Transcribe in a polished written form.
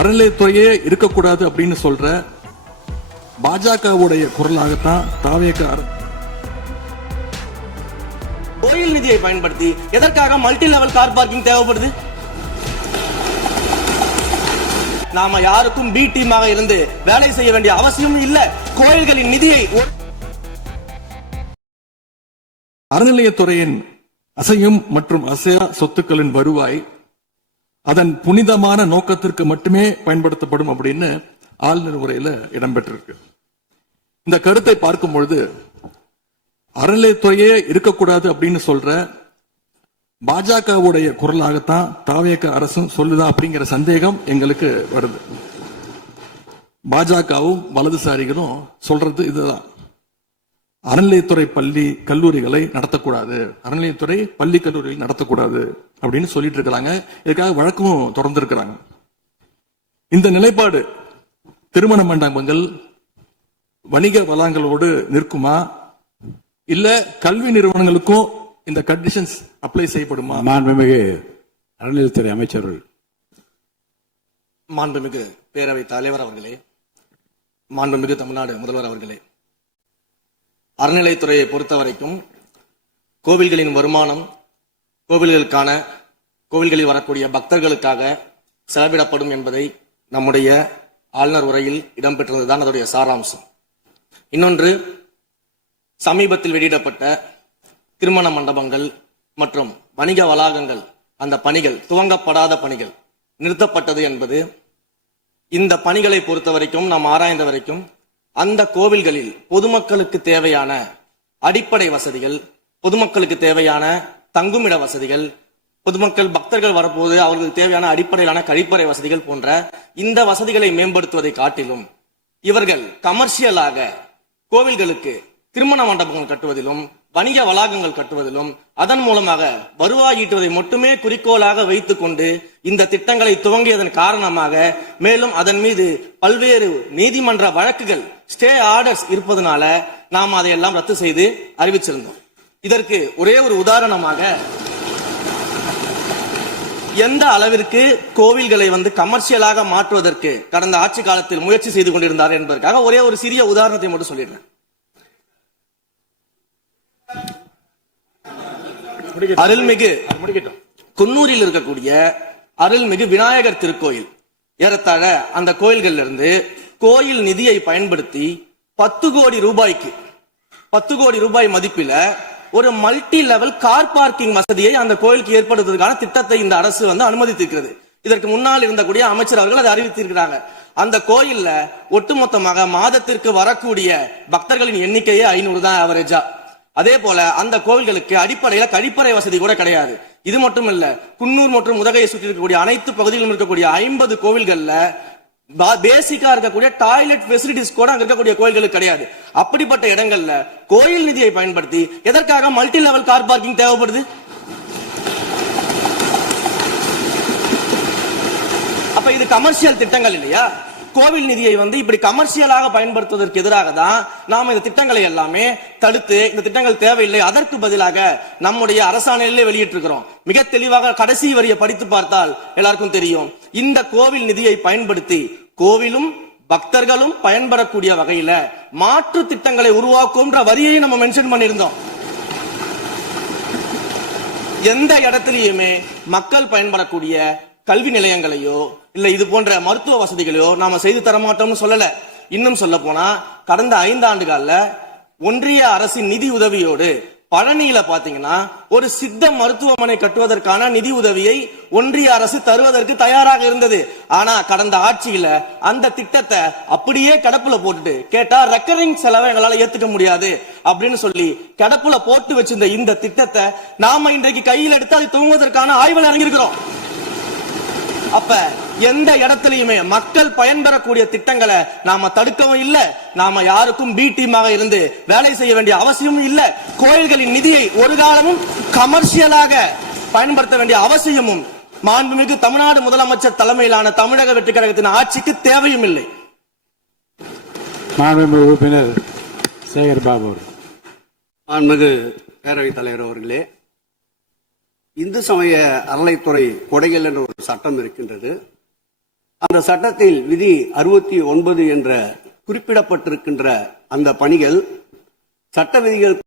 அறநிலையத்துறையே இருக்கக்கூடாது அப்படின்னு சொல்ற பாஜகவுடைய குரலாகத்தான் தாவேக கோயில் நிதியை பயன்படுத்தி எதற்காக மல்டி லெவல் கார் பார்க்கிங் தேவைப்படுது? நாம யாருக்கும் பி டீமாக இருந்து வேலை செய்ய வேண்டிய அவசியம் இல்ல. கோயில்களின் நிதியை அறநிலையத்துறையின் அசையும் மற்றும் அசையா சொத்துக்களின் வருவாய் அதன் புனிதமான நோக்கத்திற்கு மட்டுமே பயன்படுத்தப்படும் அப்படின்னு ஆளுநர் உரையில இடம்பெற்றிருக்கு. இந்த கருத்தை பார்க்கும் பொழுது அறநிலையத்துறையே இருக்கக்கூடாது அப்படின்னு சொல்ற பாஜகவுடைய குரலாகத்தான் தாவேக அரசும் சொல்லுதா அப்படிங்கிற சந்தேகம் எங்களுக்கு வருது. பாஜகவும் வலதுசாரிகளும் சொல்றது இதுதான். அறநிலையத்துறை பள்ளி கல்லூரிகளை நடத்தக்கூடாது, அறநிலையத்துறை பள்ளி கல்லூரிகள் நடத்தக்கூடாது அப்படின்னு சொல்லிட்டு இருக்கிறாங்க. இதுக்காக வழக்கும் தொடர்ந்து இருக்கிறாங்க. இந்த நிலைப்பாடு திருமண மண்டபங்கள் வணிக வளங்களோடு நிற்குமா, இல்ல கல்வி நிறுவனங்களுக்கும் இந்த கண்டிஷன்ஸ் அப்ளை செய்யப்படுமா? மாண்புமிகு அறநிலையத்துறை அமைச்சர்கள். மாண்புமிகு பேரவைத் தலைவர் அவர்களே, மாண்புமிகு தமிழ்நாடு முதல்வர் அவர்களே, அறநிலையத்துறையை பொறுத்த வரைக்கும் கோவில்களின் வருமானம் கோவில்களில் வரக்கூடிய பக்தர்களுக்காக செலவிடப்படும் என்பதை நம்முடைய ஆளுநர் உரையில் இடம்பெற்றதுதான் அதனுடைய சாராம்சம். இன்னொன்று, சமீபத்தில் வெளியிடப்பட்ட திருமண மண்டபங்கள் மற்றும் வணிக வளாகங்கள் அந்த பணிகள் துவங்கப்படாத பணிகள் நிறுத்தப்பட்டது என்பது இந்த பணிகளை பொறுத்த வரைக்கும் நாம் ஆராய்ந்த வரைக்கும் அந்த கோவில்களில் பொதுமக்களுக்கு தேவையான அடிப்படை வசதிகள், பொதுமக்களுக்கு தேவையான தங்குமிட வசதிகள், பொதுமக்கள் பக்தர்கள் வரப்போது அவர்களுக்கு தேவையான அடிப்படையிலான கழிப்பறை வசதிகள் போன்ற இந்த வசதிகளை மேம்படுத்துவதை காட்டிலும் இவர்கள் கமர்ஷியலாக கோவில்களுக்கு திருமண மண்டபங்கள் கட்டுவதிலும் வணிக வளாகங்கள் கட்டுவதிலும் அதன் மூலமாக வருவாய் ஈட்டுவதை மட்டுமே குறிக்கோளாக வைத்துக் கொண்டு இந்த திட்டங்களை துவங்கியதன் காரணமாக மேலும் அதன் மீது பல்வேறு நீதிமன்ற வழக்குகள் ஸ்டே ஆர்டர்ஸ் இருப்பதனால நாம் அதையெல்லாம் ரத்து செய்து அறிவிச்சிருந்தோம். இதற்கு ஒரே ஒரு உதாரணமாக எந்த அளவிற்கு கோவில்களை கமர்ஷியலாக மாற்றுவதற்கு கடந்த ஆட்சி காலத்தில் முயற்சி செய்து கொண்டிருந்தார் என்பதற்காக ஒரே ஒரு சிறிய உதாரணத்தை மட்டும் சொல்லிடுறேன். அருள்மிகு குன்னூரில் இருக்கக்கூடிய அருள்மிகு விநாயகர் திருக்கோயில், ஏறத்தாழ அந்த கோயில்கள் இருந்து கோயில் நிதியை பயன்படுத்தி 10 கோடி ரூபாய் மதிப்பில ஒரு மல்டி லெவல் கார் பார்க்கிங் வசதியை அந்த கோயிலுக்கு ஏற்படுத்துவதற்கான திட்டத்தை இந்த அரசு அனுமதித்திருக்கிறது. இதற்கு முன்னால் இருந்தக்கூடிய அமைச்சர் அவர்கள் அதை அறிவித்திருக்கிறாங்க. அந்த கோயில்ல ஒட்டுமொத்தமாக மாதத்திற்கு வரக்கூடிய பக்தர்களின் எண்ணிக்கையே 500 தான் ஆவரேஜா. அதே போல அந்த கோவில்களுக்கு அடிப்படையில கழிப்பறை வசதி கூட கிடையாது. இது மட்டும் இல்ல, குன்னூர் மற்றும் உதகையை சுற்றி இருக்கக்கூடிய அனைத்து பகுதிகளிலும் இருக்கக்கூடிய 50 கோவில்கள்ல பேசிக்கா இருக்கக்கூடிய டாய்லெட் ஃபெசிலிட்டிஸ் கூட அங்க இருக்கக்கூடிய கோயில்களுக்கு கிடையாது. அப்படிப்பட்ட இடங்கள்ல கோயில் நிதியை பயன்படுத்தி எதற்காக மல்டி லெவல் கார் பார்க்கிங் தேவைப்படுது? அப்ப இது கமர்ஷியல் திட்டங்கள் இல்லையா? கோவில் நிதியை இப்படி கமர்ஷியலாக பயன்படுத்துவதற்கு எதிராக தான் நாம இந்த திட்டங்களை எல்லாமே தடுத்து இந்த திட்டங்கள் தேவையில்லை, அதற்கு பதிலாக நம்முடைய அரசாணையிலே வெளியிட்டிருக்கிறோம். மிக தெளிவாக கடைசி வரியை படித்து பார்த்தால் எல்லாருக்கும் தெரியும். இந்த கோவில் நிதியை பயன்படுத்தி கோவிலும் பக்தர்களும் பயன்படக்கூடிய வகையில மாற்று திட்டங்களை உருவாக்கும் வரியை நம்ம மென்ஷன் பண்ணியிருந்தோம். எந்த இடத்திலையுமே மக்கள் பயன்படக்கூடிய கல்வி நிலையங்களையோ இல்ல இது போன்ற மருத்துவ வசதிகளையோ நாம செய்து தர மாட்டோம்னு சொல்லல. இன்னும் சொல்ல போனா கடந்த 5 ஆண்டுகள்ல ஒன்றிய அரசின் நிதி உதவியோடு பழனியில பாத்தீங்கன்னா ஒரு சித்த மருத்துவமனை கட்டுவதற்கான நிதி உதவியை ஒன்றிய அரசு தருவதற்கு தயாராக இருந்தது. ஆனா கடந்த ஆட்சியில அந்த திட்டத்தை அப்படியே கடப்புல போட்டுட்டு கேட்டா ரெக்கரிங் செலவை எங்களால ஏத்துக்க முடியாது அப்படின்னு சொல்லி கடப்புல போட்டு வச்சிருந்த இந்த திட்டத்தை நாம இன்றைக்கு கையில் எடுத்து அதை துவங்குவதற்கான ஆய்வில் இறங்கியிருக்கிறோம். அப்ப எந்த இடத்திலையுமே மக்கள் பயன்பெறக்கூடிய திட்டங்களை நாம தடுக்கவும் இல்ல, நாம யாருக்கும் பி டீமாக இருந்து வேலை செய்ய வேண்டிய அவசியமும் இல்ல. கோயில்களின் நிதியை ஒரு காலமும் கமர்ஷியலாக பயன்படுத்த வேண்டிய அவசியமும் மாண்புமிகு தமிழ்நாடு முதலமைச்சர் தலைமையிலான தமிழக வெற்றி கழகத்தின் ஆட்சிக்கு தேவையும் இல்லை. மாண்புமிகு உறுப்பினர் சேகர் பாபு. மாண்புமிகு பேரவைத் தலைவர் அவர்களே, இந்து சமய அறநிலைத்துறை கொடைகள் என்ற ஒரு சட்டம் இருக்கின்றது. அந்த சட்டத்தில் விதி 69 என்ற குறிப்பிடப்பட்டிருக்கின்ற அந்த பணிகள் சட்ட விதிகள்